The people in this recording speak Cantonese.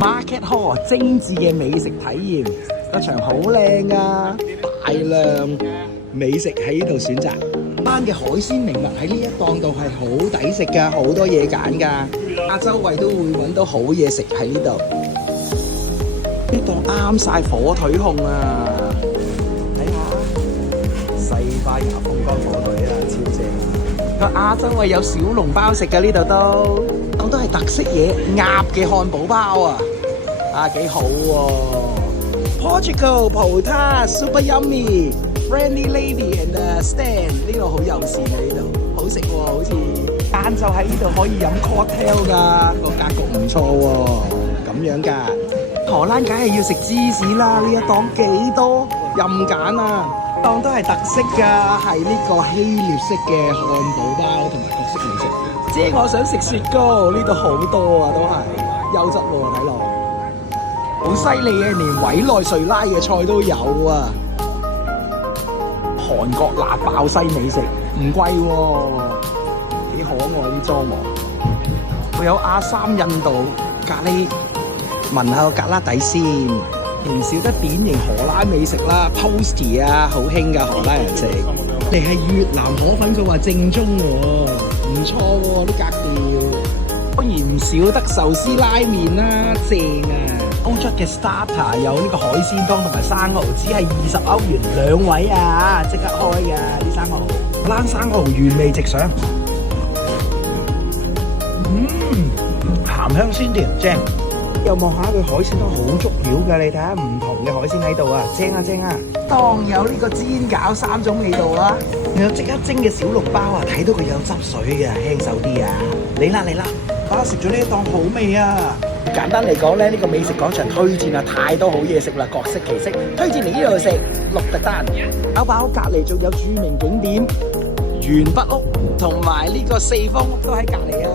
Market Hall 精緻嘅美食體驗，個場好靚啊，大量美食喺呢度選擇。班嘅海鮮名物喺呢一檔度係好抵食㗎，好多嘢揀㗎。周圍都會揾到好嘢食喺呢度。呢檔啱晒火腿控啊！睇下西班牙風乾火腿啊，超正！個亞洲胃有小籠包食㗎，呢度都係特色嘢，鴨嘅漢堡包啊，幾好喎！Portugal Porta Super Yummy Friendly Lady and Stand 呢度好友善啊，呢度好食喎，好似晏晝喺呢度可以飲 cocktail 㗎，個格局唔錯喎，咁樣㗎。荷蘭梗係要食芝士啦，呢一檔幾多任揀啊！檔都係特色㗎，係呢個希臘式嘅漢堡包同埋各式美食。姐，我想食雪糕，呢度好多啊，都係優質喎，睇落好犀利嘅，連委內瑞拉嘅菜都有啊！韓國辣爆西美食唔貴喎，幾可愛啲裝潢。會有阿三印度咖喱。聞下個格拉底先，唔少得典型荷蘭美食啦 ，Posty 啊，好興噶荷蘭人食。你係越南河粉，佢話正宗喎，唔錯喎啲格調。當然唔少得壽司拉麵啦，正啊！歐出嘅 starter 有呢個海鮮湯同埋生蠔，只係20歐元兩位啊，即刻開㗎啲生蠔。荷蘭生蠔原味直上，鹹香鮮甜，正。又望下佢海鮮湯好足料㗎，你睇下唔同嘅海鮮喺度啊，正啊正啊！當有呢個煎餃3種味道啦，仲有即刻蒸嘅小籠包啊，睇到佢有汁水嘅，輕手啲啊！嚟啦嚟啦，食咗呢一檔好味啊！簡單嚟講咧，呢個美食廣場推薦啊，太多好嘢食啦，各式其式，推薦嚟呢度食鹿特丹。搞飽隔離仲有著名景點圓北屋同埋呢個四方屋都喺隔離啊！